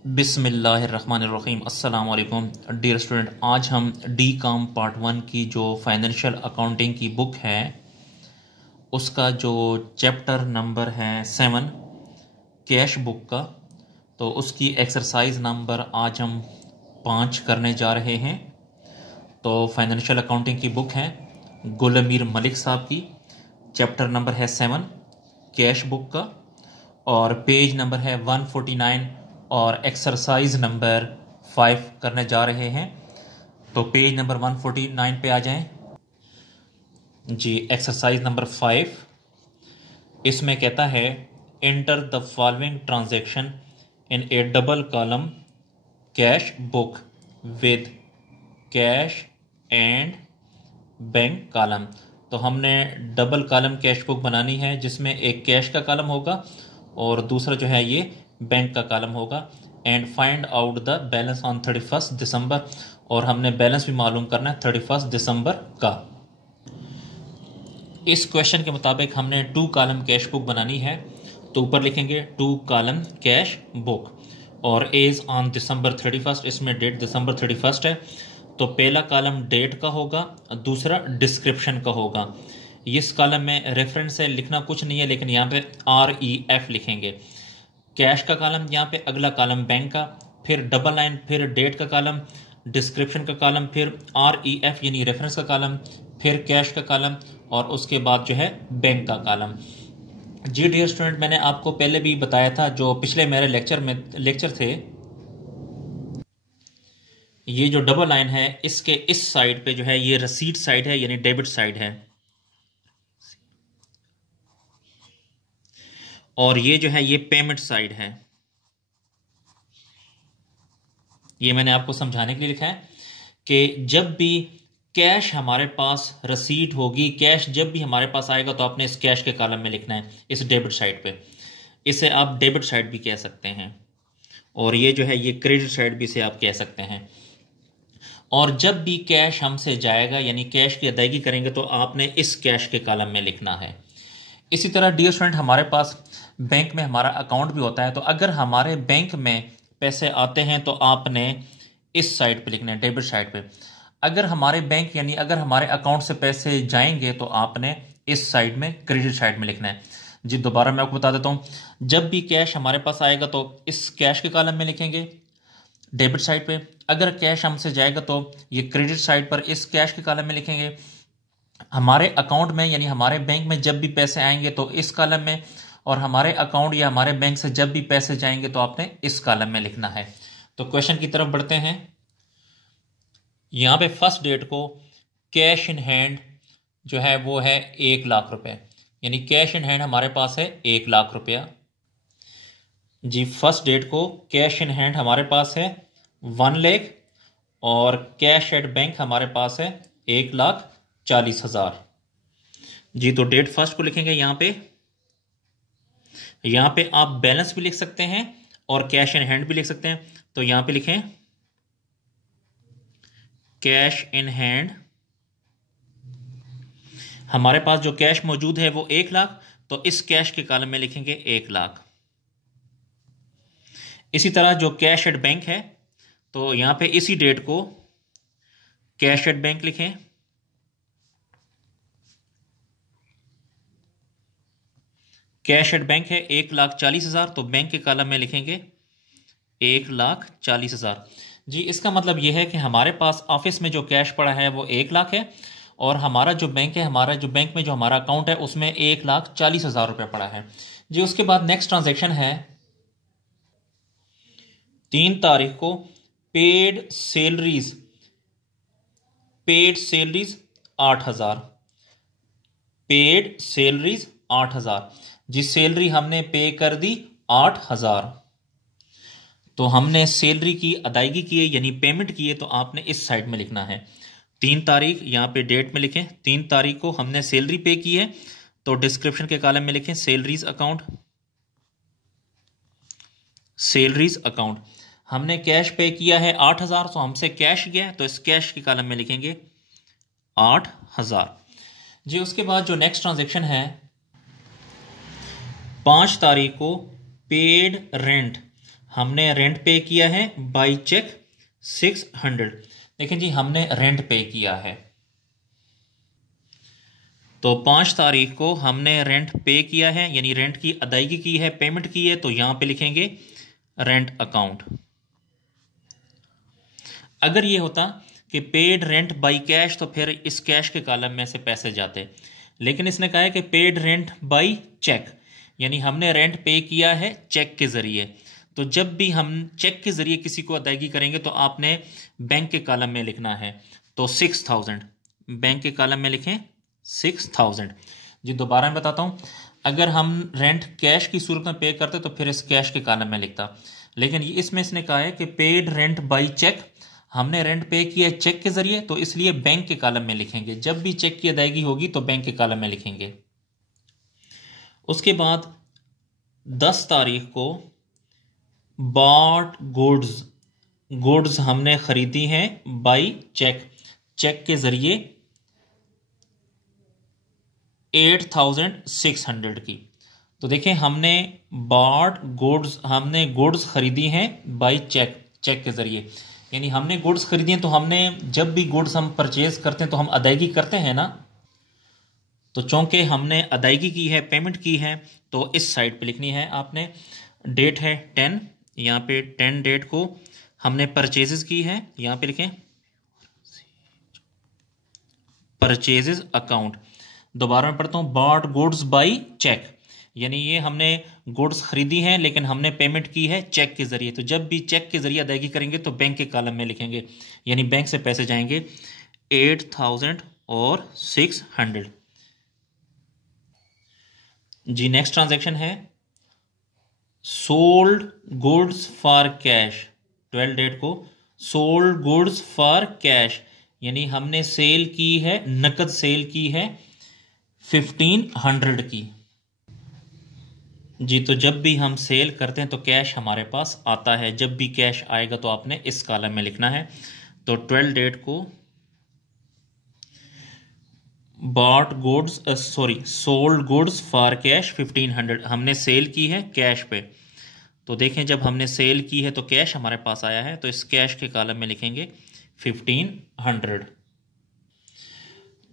बिस्मिल्लाहिर्रहमानिर्रहीम। अस्सलाम वालेकुम डियर स्टूडेंट। आज हम डी कॉम पार्ट 1 की जो फाइनेंशियल अकाउंटिंग की बुक है उसका जो चैप्टर नंबर है 7 कैश बुक का, तो उसकी एक्सरसाइज नंबर आज हम 5 करने जा रहे हैं। तो फाइनेंशियल अकाउंटिंग की बुक है गुल अमीर मलिक साहब की, चैप्टर नंबर है 7 कैश बुक का और पेज नंबर है 149 और एक्सरसाइज नंबर 5 करने जा रहे हैं। तो पेज नंबर 149 पे आ जाएं जी। एक्सरसाइज नंबर 5 इसमें कहता है enter the following transaction in A double column cash book with cash and bank column. तो हमने डबल कॉलम कैश बुक बनानी है जिसमें एक कैश का कॉलम होगा और दूसरा जो है ये बैंक का कॉलम होगा। And find out the balance on 31 दिसंबर, और हमने बैलेंस भी मालूम करना है 31 दिसंबर का। इस क्वेश्चन के मुताबिक हमने 2 कॉलम कैश बुक बनानी है, तो ऊपर लिखेंगे 2 कॉलम कैश बुक और एज ऑन दिसंबर 31। इसमें डेट दिसंबर 31 है, तो पहला कॉलम डेट का होगा, दूसरा डिस्क्रिप्शन का होगा। इस कॉलम में रेफरेंस से लिखना कुछ नहीं है, लेकिन यहाँ पे REF लिखेंगे। कैश का कॉलम यहाँ पे, अगला कॉलम बैंक का, फिर डबल लाइन, फिर डेट का कॉलम, डिस्क्रिप्शन का कॉलम, फिर REF यानी रेफरेंस का कॉलम, फिर कैश का कॉलम और उसके बाद जो है बैंक का कॉलम। जी डियर स्टूडेंट, मैंने आपको पहले भी बताया था, जो पिछले मेरे लेक्चर थे, ये जो डबल लाइन है इसके इस साइड पे जो है ये रसीद साइड है यानी डेबिट साइड है, और ये जो है ये पेमेंट साइड है। ये मैंने आपको समझाने के लिए लिखा है कि जब भी कैश हमारे पास रसीद होगी, कैश जब भी हमारे पास आएगा तो आपने इस कैश के कॉलम में लिखना है इस डेबिट साइड पे। इसे आप डेबिट साइड भी कह सकते हैं, और ये जो है ये क्रेडिट साइड भी इसे आप कह सकते हैं। और जब भी कैश हमसे जाएगा यानी कैश की अदायगी करेंगे तो आपने इस कैश के कॉलम में लिखना है। इसी तरह डियर स्टूडेंट, हमारे पास बैंक में हमारा अकाउंट भी होता है, तो अगर हमारे बैंक में पैसे आते हैं तो आपने इस साइड पे लिखना है, डेबिट साइड पे। अगर हमारे बैंक यानी अगर हमारे अकाउंट से पैसे जाएंगे तो आपने इस साइड में, क्रेडिट साइड में लिखना है। जी दोबारा मैं आपको बता देता हूँ, जब भी कैश हमारे पास आएगा तो इस कैश के कॉलम में लिखेंगे डेबिट साइड पे। अगर कैश हमसे जाएगा तो ये क्रेडिट साइड पर इस कैश के कॉलम में लिखेंगे। हमारे अकाउंट में यानी हमारे बैंक में जब भी पैसे आएंगे तो इस कॉलम में, और हमारे अकाउंट या हमारे बैंक से जब भी पैसे जाएंगे तो आपने इस कॉलम में लिखना है। तो क्वेश्चन की तरफ बढ़ते हैं। यहाँ पे फर्स्ट डेट को कैश इन हैंड जो है वो है 1 लाख रुपए, यानी कैश इन हैंड हमारे पास है 1 लाख रुपया। जी फर्स्ट डेट को कैश इन हैंड हमारे पास है 1 लाख और कैश एट बैंक हमारे पास है 1,40,000। जी तो डेट फर्स्ट को लिखेंगे यहाँ पे। यहाँ पे आप बैलेंस भी लिख सकते हैं और कैश इन हैंड भी लिख सकते हैं, तो यहाँ पे लिखें कैश इन हैंड। हमारे पास जो कैश मौजूद है वो 1 लाख, तो इस कैश के कॉलम में लिखेंगे 1 लाख। इसी तरह जो कैश एट बैंक है, तो यहां पे इसी डेट को कैश एट बैंक लिखें। कैश एट बैंक है 1,40,000, तो बैंक के कॉलम में लिखेंगे 1,40,000। जी इसका मतलब यह है कि हमारे पास ऑफिस में जो कैश पड़ा है वो 1 लाख है, और हमारा जो बैंक है, हमारा जो बैंक में जो हमारा अकाउंट है उसमें 1,40,000 रुपये पड़ा है। जी उसके बाद नेक्स्ट ट्रांजैक्शन है 3 तारीख को पेड सैलरीज 8,000। Paid salaries 8,000। जिस सैलरी हमने पे कर दी 8,000, तो हमने सैलरी की अदायगी की है यानी पेमेंट की है, तो आपने इस साइड में लिखना है 3 तारीख। यहां पे डेट में लिखें 3 तारीख को हमने सैलरी पे की है, तो डिस्क्रिप्शन के कॉलम में लिखें सैलरीज अकाउंट। सैलरीज अकाउंट हमने कैश पे किया है 8,000, तो हमसे कैश गया है, तो इस कैश के कॉलम में लिखेंगे 8,000। जी उसके बाद जो नेक्स्ट ट्रांजैक्शन है 5 तारीख को पेड रेंट हमने रेंट पे किया है बाई चेक 600। देखें जी, हमने रेंट पे किया है, तो 5 तारीख को हमने रेंट पे किया है, यानी रेंट की अदायगी की है, पेमेंट की है, तो यहां पे लिखेंगे रेंट अकाउंट। अगर ये होता कि पेड रेंट बाई कैश तो फिर इस कैश के कॉलम में से पैसे जाते, लेकिन इसने कहा है कि पेड रेंट बाई चेक, यानी हमने रेंट पे किया है चेक के जरिए। तो जब भी हम चेक के जरिए किसी को अदायगी करेंगे तो आपने बैंक के कॉलम में लिखना है, तो 6000 बैंक के कॉलम में लिखें 6000। जी दोबारा मैं बताता हूँ, अगर हम रेंट कैश की सूरत में पे करते तो फिर इस कैश के कॉलम में लिखता, लेकिन इसमें इसने कहा है कि पेड रेंट बाई चेक, हमने रेंट पे किया चेक के जरिए, तो इसलिए बैंक के कॉलम में लिखेंगे। जब भी चेक की अदायगी होगी तो बैंक के कॉलम में लिखेंगे। उसके बाद 10 तारीख को बॉट गुड्स हमने खरीदी हैं बाई चेक, चेक के जरिए 8600 की। तो देखें, हमने बॉट गुड्स, हमने गुड्स खरीदी हैं बाई चेक, चेक के जरिए, यानी हमने गुड्स खरीदी हैं। तो हमने जब भी गुड्स हम परचेज करते हैं तो हम अदायगी करते हैं ना, तो चूंकि हमने अदायगी की है, पेमेंट की है, तो इस साइड पे लिखनी है आपने। डेट है 10, यहाँ पे 10 डेट को हमने परचेजेस की है, यहाँ पे लिखें परचेजेस अकाउंट। दोबारा मैं पढ़ता हूँ, बॉट गुड्स बाई चेक, यानी ये हमने गुड्स खरीदी हैं लेकिन हमने पेमेंट की है चेक के जरिए। तो जब भी चेक के जरिए अदायगी करेंगे तो बैंक के कॉलम में लिखेंगे, यानी बैंक से पैसे जाएंगे 8000 और 600। जी नेक्स्ट ट्रांजैक्शन है sold goods for cash. 12 date को सोल्ड गुड्स फॉर कैश, यानी हमने सेल की है, नकद सेल की है 1500 की। जी तो जब भी हम सेल करते हैं तो कैश हमारे पास आता है, जब भी कैश आएगा तो आपने इस कॉलम में लिखना है। तो 12 डेट को bought goods sold goods for cash 1500, हमने सेल की है कैश पे। तो देखें, जब हमने सेल की है तो कैश हमारे पास आया है, तो इस कैश के कॉलम में लिखेंगे 1500।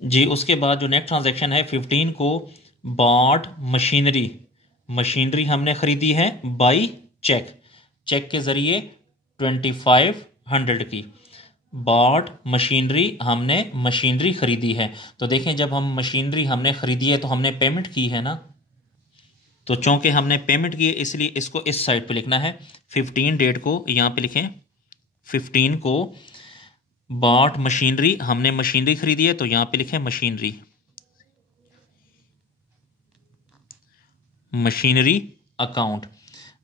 जी उसके बाद जो नेक्स्ट ट्रांजैक्शन है 15 को बॉट मशीनरी हमने खरीदी है बाई चेक, चेक के जरिए 2500 की। बॉट मशीनरी, हमने मशीनरी खरीदी है। तो देखें, जब हम मशीनरी हमने खरीदी है तो हमने पेमेंट की है ना, तो चूंकि हमने पेमेंट की है इसलिए इसको इस साइड पे लिखना है। 15 डेट को यहाँ पे लिखें 15 को बॉट मशीनरी, हमने मशीनरी खरीदी है, तो यहाँ पे लिखें मशीनरी अकाउंट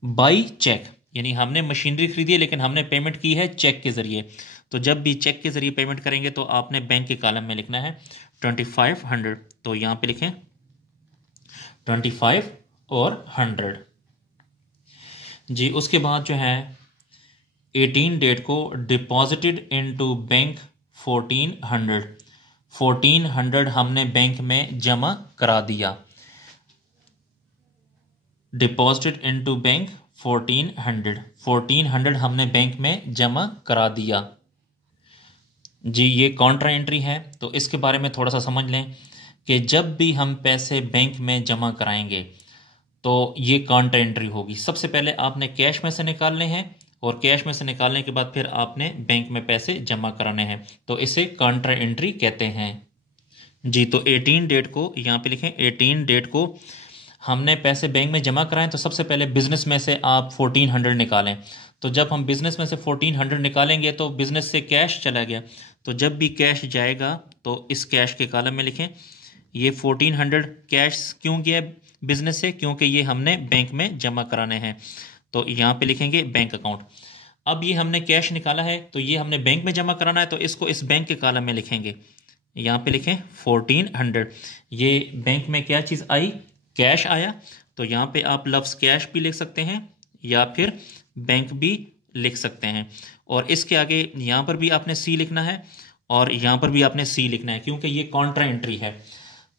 बाई चेक, यानी हमने मशीनरी खरीदी है लेकिन हमने पेमेंट की है चेक के जरिए। तो जब भी चेक के जरिए पेमेंट करेंगे तो आपने बैंक के कॉलम में लिखना है 2500, तो यहाँ पे लिखें 25 और 100। जी उसके बाद जो है 18 डेट को डिपॉजिटेड इनटू बैंक 1400 हमने बैंक में जमा करा दिया। डिपॉजिटेड इनटू बैंक 1400 हमने बैंक में जमा करा दिया। जी ये कॉन्ट्रा एंट्री है, तो इसके बारे में थोड़ा सा समझ लें कि जब भी हम पैसे बैंक में जमा कराएंगे तो ये कॉन्ट्रा एंट्री होगी। सबसे पहले आपने कैश में से निकालने हैं और कैश में से निकालने के बाद फिर आपने बैंक में पैसे जमा कराने हैं, तो इसे कॉन्ट्रा एंट्री कहते हैं। जी तो 18 डेट को यहाँ पे लिखें, 18 डेट को हमने पैसे बैंक में जमा कराएं, तो सबसे पहले बिजनेस में से आप 1400 निकालें। तो जब हम बिजनेस में से 1400 निकालेंगे तो बिजनेस से कैश चला गया, तो जब भी कैश जाएगा तो इस कैश के कॉलम में लिखें ये 1400 कैश क्यों गया बिजनेस से, क्योंकि ये हमने बैंक में जमा कराने हैं, तो यहाँ पे लिखेंगे बैंक अकाउंट। अब ये हमने कैश निकाला है तो ये हमने बैंक में जमा कराना है, तो इसको इस बैंक के कॉलम में लिखेंगे, यहाँ पे लिखें 1400। ये बैंक में क्या चीज़ आई, कैश आया, तो यहाँ पे आप लफ्ज़ कैश भी लिख सकते हैं या फिर बैंक भी लिख सकते हैं। और इसके आगे यहाँ पर भी आपने सी लिखना है और यहाँ पर भी आपने सी लिखना है, क्योंकि ये कॉन्ट्रा एंट्री है।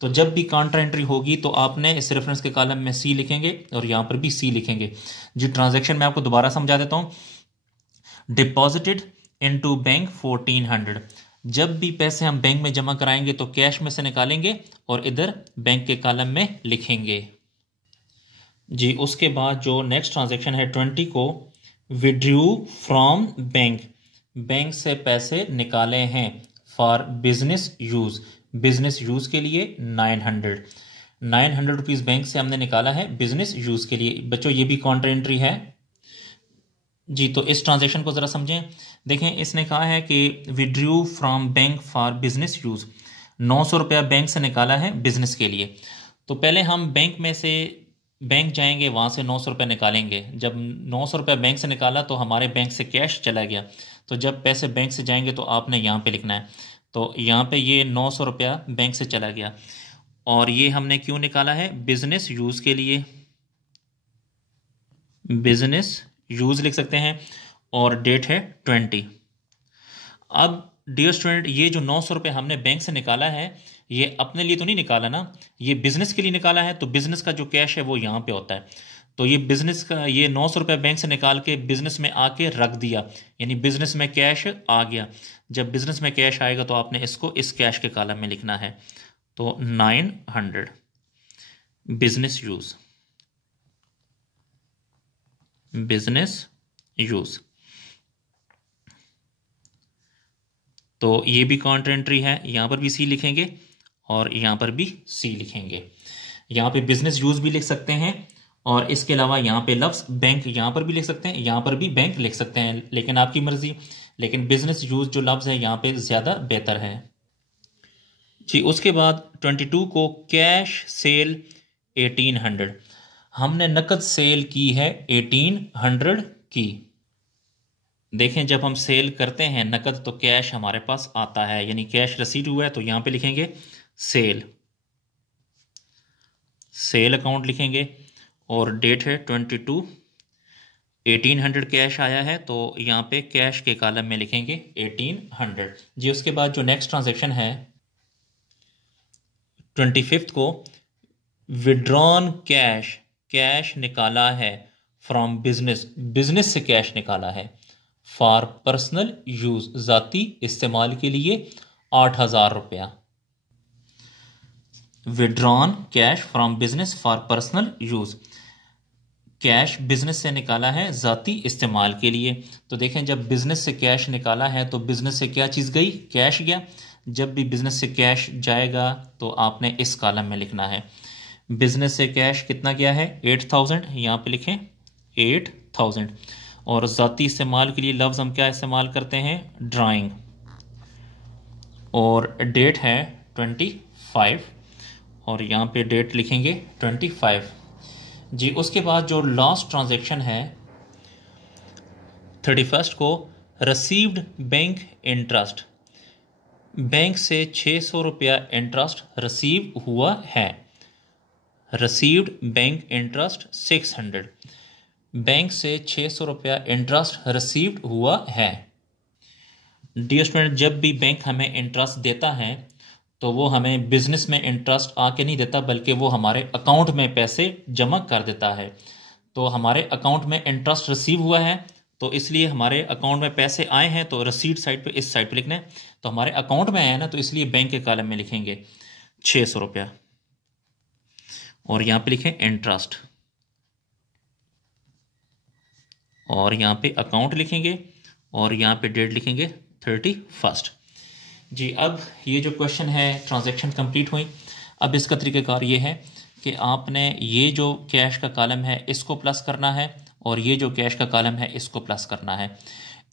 तो जब भी काउंटर एंट्री होगी तो आपने इस रेफरेंस के कॉलम में सी लिखेंगे और यहाँ पर भी सी लिखेंगे। जी ट्रांजैक्शन मैं आपको दोबारा समझा देता हूँ। डिपॉजिटेड इनटू बैंक 1400, जब भी पैसे हम बैंक में जमा कराएंगे तो कैश में से निकालेंगे और इधर बैंक के कॉलम में लिखेंगे। जी उसके बाद जो नेक्स्ट ट्रांजैक्शन है 20 को, विड्रू फ्रॉम बैंक, बैंक से पैसे निकाले हैं for business use, business use के लिए 900 रुपीज बैंक से हमने निकाला है बिजनेस यूज के लिए। बच्चों ये भी काउंटर एंट्री है। जी तो इस ट्रांजैक्शन को जरा समझें। देखें इसने कहा है कि withdrew from bank for business use, 900 रुपया बैंक से निकाला है बिजनेस के लिए। तो पहले हम बैंक में से बैंक जाएंगे, वहां से 900 रुपया निकालेंगे। जब 900 रुपया बैंक से निकाला तो हमारे बैंक से कैश चला गया। तो जब पैसे बैंक से जाएंगे तो आपने यहाँ पे लिखना है। तो यहाँ पे ये 900 रुपया बैंक से चला गया और ये हमने क्यों निकाला है, बिजनेस यूज के लिए, बिजनेस यूज लिख सकते हैं और डेट है 20। अब डियर स्टूडेंट ये जो 900 रुपये हमने बैंक से निकाला है ये अपने लिए तो नहीं निकाला ना, ये बिजनेस के लिए निकाला है। तो बिजनेस का जो कैश है वो यहाँ पे होता है। तो ये बिजनेस का ये 900 रुपये बैंक से निकाल के बिजनेस में आके रख दिया, यानी बिजनेस में कैश आ गया। जब बिजनेस में कैश आएगा तो आपने इसको इस कैश के कॉलम में लिखना है। तो 900 बिजनेस यूज, बिजनेस यूज। तो ये भी काउंटर एंट्री है, यहां पर भी सी लिखेंगे और यहां पर भी सी लिखेंगे। यहां पे बिजनेस यूज भी लिख सकते हैं और इसके अलावा यहां पे लफ्ज बैंक यहां पर भी लिख सकते हैं, यहां पर भी बैंक लिख सकते हैं, लेकिन आपकी मर्जी। लेकिन बिजनेस यूज जो लफ्ज है यहां पे ज्यादा बेहतर है। जी उसके बाद 22 को कैश सेल 1800, हमने नकद सेल की है 1800 की। देखें जब हम सेल करते हैं नकद तो कैश हमारे पास आता है, यानी कैश रसीद हुआ है। तो यहां पे लिखेंगे सेल, सेल अकाउंट लिखेंगे और डेट है 22, 1800 कैश आया है तो यहां पे कैश के कॉलम में लिखेंगे 1800। जी उसके बाद जो नेक्स्ट ट्रांजैक्शन है 25 को, विड्रॉन कैश, कैश निकाला है फ्रॉम बिजनेस, बिजनेस से कैश निकाला है फॉर पर्सनल यूज, जाती इस्तेमाल के लिए 8000 रुपया। Withdrawn cash from business for personal use, cash business से निकाला है जाती इस्तेमाल के लिए। तो देखें जब बिजनेस से कैश निकाला है तो बिजनेस से क्या चीज गई, कैश गया। जब भी बिजनेस से कैश जाएगा तो आपने इस कॉलम में लिखना है। बिजनेस से कैश कितना गया है 8000, यहां पे लिखें 8000। और जाती इस्तेमाल के लिए लफ्ज हम क्या इस्तेमाल करते हैं, ड्राइंग। और डेट है 25 और यहाँ पे डेट लिखेंगे 25। जी उसके बाद जो लास्ट ट्रांजैक्शन है 31 को, रिसीव्ड बैंक इंटरेस्ट, बैंक से 600 रुपया इंटरेस्ट रिसीव हुआ है। रिसीव्ड बैंक इंटरेस्ट 600, बैंक से 600 रुपया इंटरेस्ट रिसीव्ड हुआ है। डियर स्टूडेंट जब भी बैंक हमें इंटरेस्ट देता है तो वो हमें बिजनेस में इंटरेस्ट आके नहीं देता, बल्कि वो हमारे अकाउंट में पैसे जमा कर देता है। तो हमारे अकाउंट में इंटरेस्ट रिसीव हुआ है तो इसलिए हमारे अकाउंट में पैसे आए हैं तो रसीद साइड पे इस साइड पे लिखना है। तो हमारे अकाउंट में आया है ना, तो इसलिए बैंक के कॉलम में लिखेंगे 600 रुपया और यहां पे लिखें इंटरेस्ट और यहां पे अकाउंट लिखेंगे और यहां पे डेट लिखेंगे 31। जी अब ये जो क्वेश्चन है ट्रांजैक्शन कंप्लीट हुई। अब इसका तरीक़ाकार ये है कि आपने ये जो कैश का कॉलम है इसको प्लस करना है और ये जो कैश का कॉलम है इसको प्लस करना है।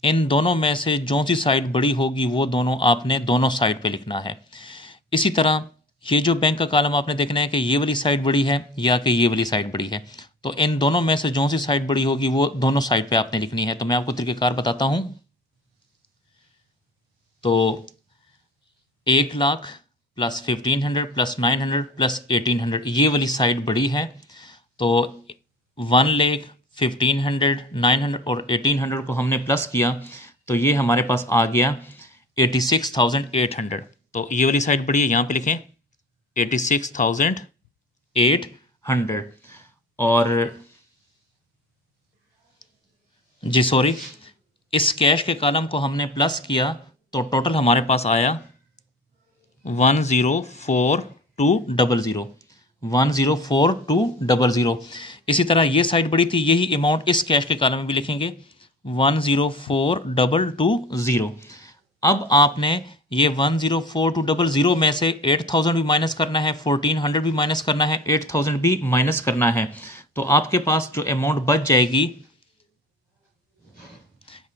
इन दोनों में से जो सी साइड बड़ी होगी वो दोनों आपने दोनों साइड पे लिखना है। इसी तरह ये जो बैंक का कॉलम आपने देखना है कि ये वाली साइड बड़ी है या कि ये वाली साइड बड़ी है। तो इन दोनों में से जो सी साइड बड़ी होगी वो दोनों साइड पे आपने लिखनी है। तो मैं आपको तरीक़ाकार बताता हूँ। तो 1 लाख प्लस 1500 प्लस 900 प्लस 1800 ये वाली साइड बड़ी है। तो 1 लाख 1500 900 और 1800 को हमने प्लस किया तो ये हमारे पास आ गया 86,800। तो ये वाली साइड बड़ी है, यहाँ पे लिखें 86,800 और जी सॉरी, इस कैश के कॉलम को हमने प्लस किया तो टोटल हमारे पास आया 104200, 104200। इसी तरह ये साइड बड़ी थी, यही अमाउंट इस कैश के कॉलम में भी लिखेंगे 104220। अब आपने ये 104200 में से 8000 भी माइनस करना है, 1400 भी माइनस करना है, 8000 भी माइनस करना है। तो आपके पास जो अमाउंट बच जाएगी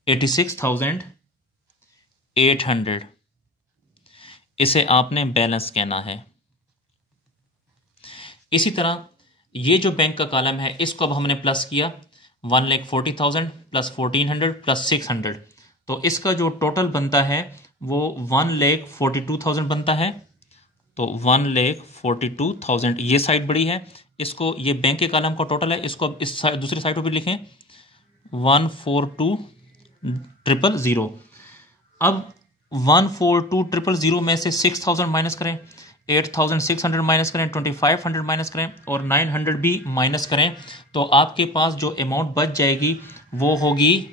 86,800, इसे आपने बैलेंस कहना है। इसी तरह ये जो बैंक का कॉलम है इसको अब हमने प्लस किया 1,40,000 प्लस 1400 प्लस 600, तो इसका जो टोटल बनता है वो 1,42,000 बनता है। तो 1,42,000 ये साइड बड़ी है, इसको ये बैंक के कॉलम का टोटल है, इसको अब इस दूसरी साइड पर भी लिखें 142,000। अब 142,000 में से 6,000 माइनस करें, 8,600 माइनस करें, 2,500 माइनस करें और 900 भी माइनस करें, तो आपके पास जो अमाउंट बच जाएगी वो होगी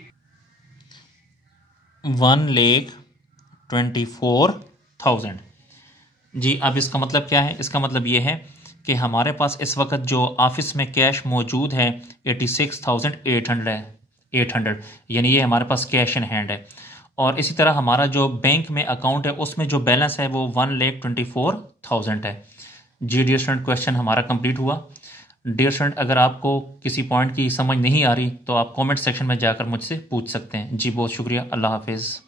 1,24,000। जी अब इसका मतलब क्या है? इसका मतलब ये है कि हमारे पास इस वक्त जो ऑफिस में कैश मौजूद है 86,800 है, 800, यानी ये हमारे पास कैश इन हैंड है। और इसी तरह हमारा जो बैंक में अकाउंट है उसमें जो बैलेंस है वो 1,24,000 है। जी डियर स्टूडेंट, क्वेश्चन हमारा कंप्लीट हुआ। डियर स्टूडेंट, अगर आपको किसी पॉइंट की समझ नहीं आ रही तो आप कमेंट सेक्शन में जाकर मुझसे पूछ सकते हैं। जी बहुत शुक्रिया, अल्लाह हाफिज़।